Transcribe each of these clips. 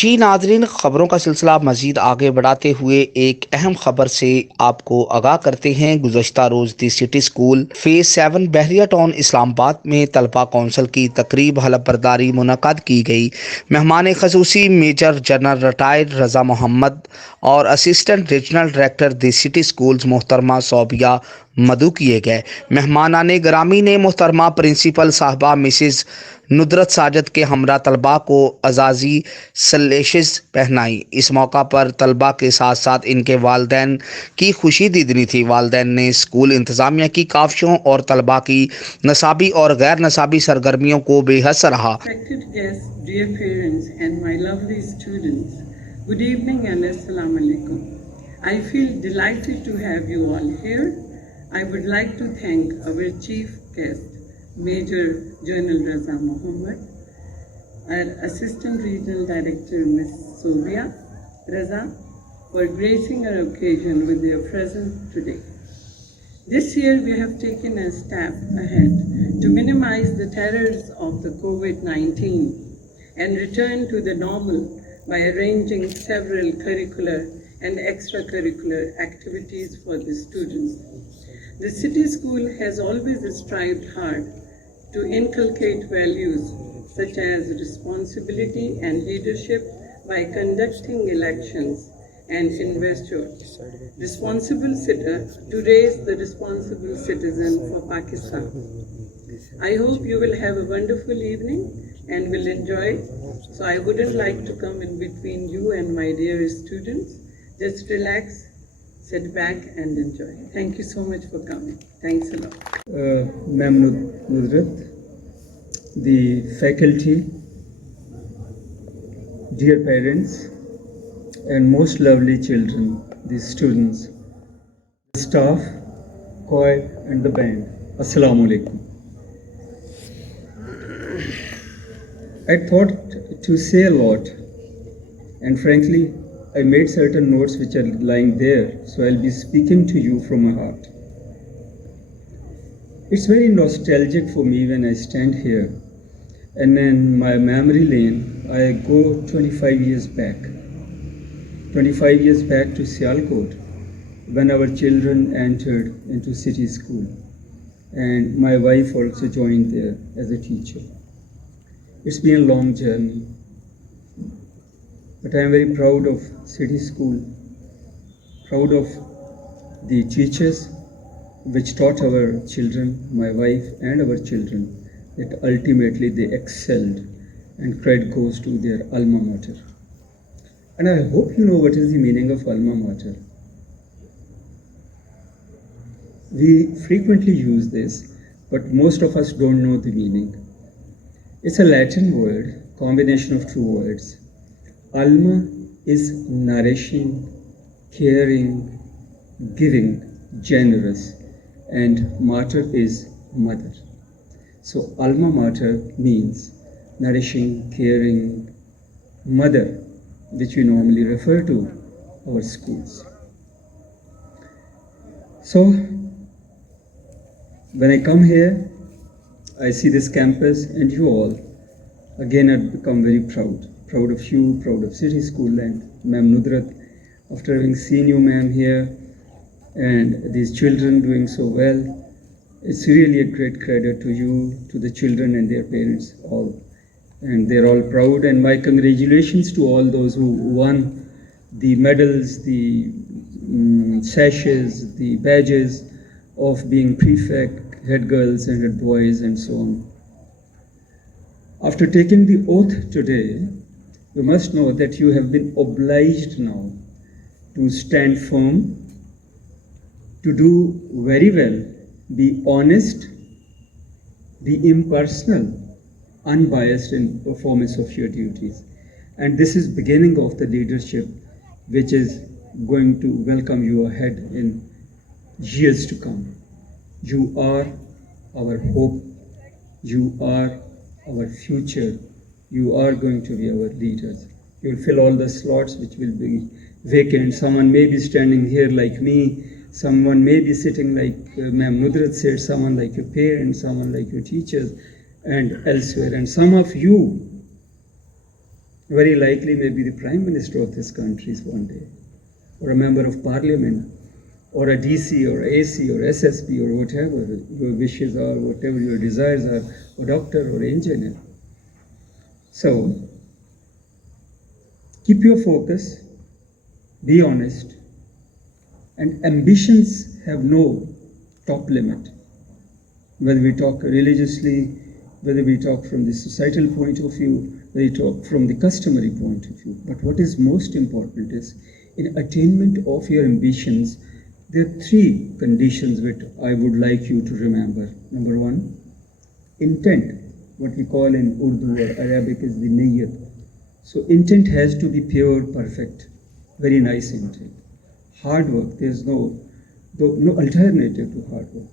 जी नाजरीन, ख़बरों का सिलसिला मज़ीद आगे बढ़ाते हुए एक अहम ख़बर से आपको आगाह करते हैं। गुज़श्ता रोज़ दी सिटी स्कूल फेज़ 7 बहरिया टाउन इस्लामाबाद में तलबा कौंसल की तकरीब हलफ बरदारी मुनक़द की गई। मेहमान खसूसी मेजर जनरल रिटायर्ड रज़ा मोहम्मद और असिस्टेंट रीजनल डायरेक्टर दी सिटी स्कूल्स मोहतरमा सोबिया मदू किए गए। मेहमानाने ग्रामी ने मोहतरमा प्रिंसिपल साहबा मिसिज़ नुदरत साजद के हमरा तलबा को अजाजी सलेशिस पहनाई। इस मौका पर तलबा के साथ साथ इनके वालदैन की खुशी दीदनी थी। वालदैन ने स्कूल इंतज़ामिया की काविशों और तलबा की नसाबी और गैर नसाबी सरगर्मियों को बेहद सराहा। Respected guests, dear parents, and my lovely students, good evening and assalamu alaikum. I feel delighted to have you all here. I would like to thank our chief guest, Major General Raza Mohammed, our Assistant Regional Director, Ms. Sobia Raza, for gracing our occasion with their presence today. This year we have taken a step ahead to minimize the terrors of the COVID-19 and return to the normal by arranging several curricular and extracurricular activities for the students. The city school has always strived hard to inculcate values such as responsibility and leadership by conducting elections and investiture. Responsible to raise the responsible citizen for Pakistan. I hope you will have a wonderful evening and will enjoy. So I wouldn't like to come in between you and my dear students. Just relax, sit back and enjoy. Thank you so much for coming. Thanks a lot. Ma'am Nudrat, the faculty, dear parents, and most lovely children, the students, the staff, choir, and the band. Assalamu alaikum. I thought to say a lot, and frankly, I made certain notes which are lying there, so I'll be speaking to you from my heart. It's very nostalgic for me when I stand here, and in my memory lane, I go 25 years back. 25 years back to Sialkot, when our children entered into city school, and my wife also joined there as a teacher. It's been a long journey, but I am very proud of city school, proud of the teachers which taught our children, my wife and our children, that ultimately they excelled, and credit goes to their alma mater. And I hope you know what is the meaning of alma mater. We frequently use this, but most of us don't know the meaning. It's a Latin word, combination of two words. Alma is nourishing, caring, giving, generous, and mater is mother. So alma mater means nourishing, caring, mother, which we normally refer to our schools. So when I come here, I see this campus and you all. Again, I've become very proud of you, proud of City School and Ma'am Nudrat. After having seen you, ma'am, here, and these children doing so well, it's really a great credit to you, to the children and their parents all. And they're all proud, and my congratulations to all those who won the medals, the sashes, the badges of being prefect, head girls and head boys and so on. After taking the oath today, you must know that you have been obliged now to stand firm, to do very well, be honest, be impersonal, unbiased in performance of your duties. And this is beginning of the leadership which is going to welcome you ahead in years to come. You are our hope. You are our future. You are going to be our leaders. You will fill all the slots which will be vacant. Someone may be standing here like me. Someone may be sitting like Ma'am Nudrat said, someone like your parents, someone like your teachers, and elsewhere. And some of you very likely maybe the Prime Minister of this country one day, or a Member of Parliament, or a DC or AC or SSP or whatever your wishes are, whatever your desires are, or doctor or engineer. So keep your focus, be honest, and ambitions have no top limit. Whether we talk religiously, whether we talk from the societal point of view, whether we talk from the customary point of view. But what is most important is, in attainment of your ambitions, there are three conditions which I would like you to remember. Number one, intent. What we call in Urdu or Arabic is the niyyat. So intent has to be pure, perfect, very nice intent. Hard work, there's no alternative to hard work.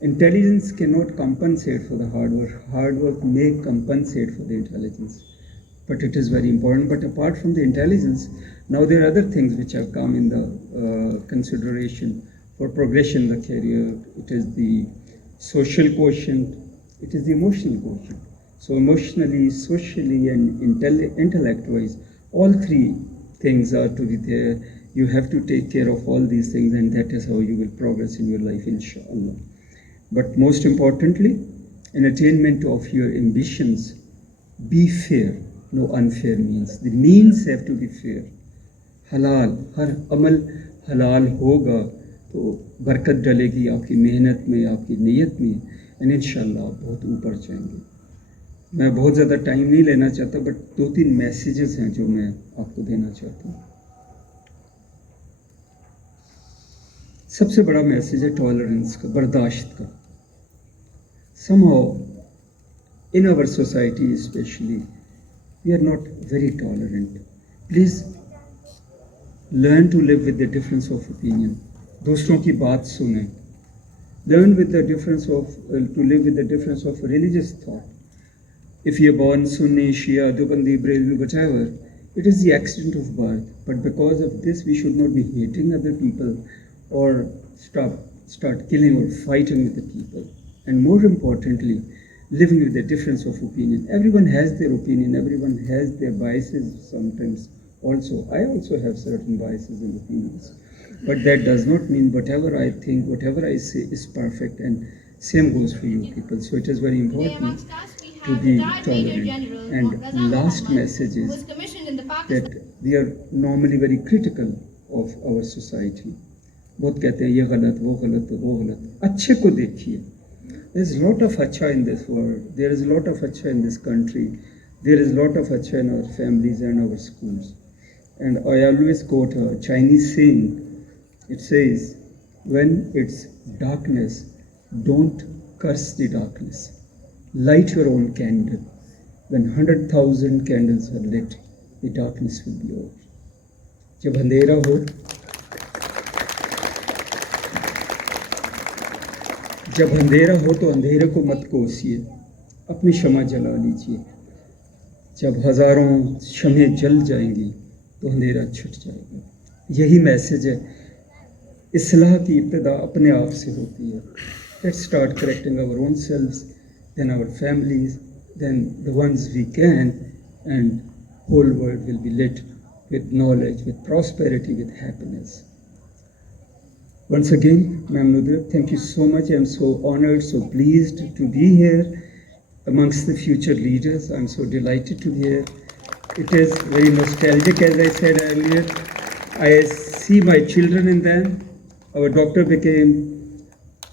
Intelligence cannot compensate for the hard work. Hard work may compensate for the intelligence. But it is very important. But apart from the intelligence, now there are other things which have come in the consideration for progression in the career. It is the social quotient, it is the emotional quotient. So emotionally, socially, and intellect-wise, all three things are to be there. You have to take care of all these things, and that is how you will progress in your life, inshallah. But most importantly, in attainment of your ambitions, be fair, no unfair means. The means have to be fair. Halal, हर अमल हलाल होगा तो बरकत डलेगी आपकी मेहनत में, आपकी नीयत में, and इंशाल्लाह आप बहुत ऊपर जाएंगे. मैं बहुत ज़्यादा टाइम नहीं लेना चाहता, बट 2-3 मैसेजेस हैं जो मैं आपको देना चाहता हूँ. सबसे बड़ा मैसेज है टॉलरेंस का, बर्दाश्त का. Somehow, in our society especially, we are not very tolerant. Please learn to live with the difference of opinion. दूसरों की बात सुनें. Learn with the difference of to live with the difference of religious thought. If you are born Sunni, Shia, Deobandi, Brahmi, whatever, it is the accident of birth. But because of this, we should not be hating other people or start killing or fighting with the people. And more importantly, living with the difference of opinion. Everyone has their opinion, everyone has their biases sometimes also. I also have certain biases and opinions. But that does not mean whatever I think, whatever I say is perfect, and same goes for you people. So it is very important to be tolerant. And last message is that we are normally very critical of our society. बहुत कहते हैं ये गलत, वो गलत, वो गलत. अच्छे को देखिए. There's a lot of acha in this world. There is a lot of acha in this country. There is a lot of acha in our families and our schools. And I always quote a Chinese saying. It says, when it's darkness, don't curse the darkness. Light your own candle. When 100,000 candles are lit, the darkness will be over. जब अंधेरा हो, जब अंधेरा हो तो अंधेरे को मत कोसिए, अपनी शमा जला लीजिए. जब हज़ारों शमें जल जाएंगी तो अंधेरा छुट जाएगा. यही मैसेज है. इस्लाह की इब्तिदा अपने आप से होती है. Let's start correcting our own selves, then our families, then the ones we can, and whole world will be lit with knowledge, with prosperity, with happiness. Once again, Ma'am Nudra, thank you so much. I'm so honored, so pleased to be here amongst the future leaders. I'm so delighted to be here. It is very nostalgic, as I said earlier. I see my children in them. Our daughter became,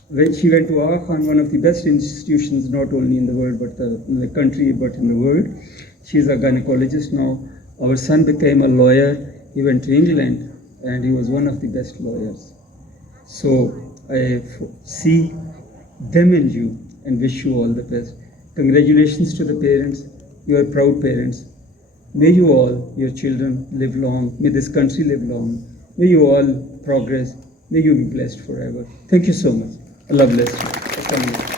when she went to Aga Khan, one of the best institutions, not only in the world, but in the country, but in the world. She's a gynecologist now. Our son became a lawyer. He went to England, and he was one of the best lawyers. So I see them in you and wish you all the best. Congratulations to the parents. You are proud parents. May you all, your children, live long. May this country live long. May you all progress. May you be blessed forever. Thank you so much. Allah bless you. Assalamu alaikum.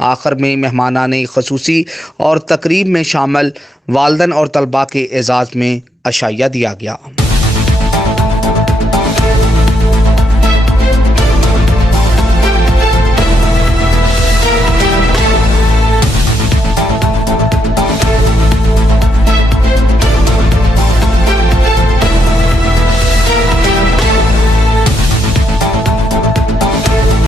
आखिर में मेहमानाने ख़ुसूसी और तकरीब में शामिल वालिदैन और तलबा के एजाज़ में अशाइया दिया गया.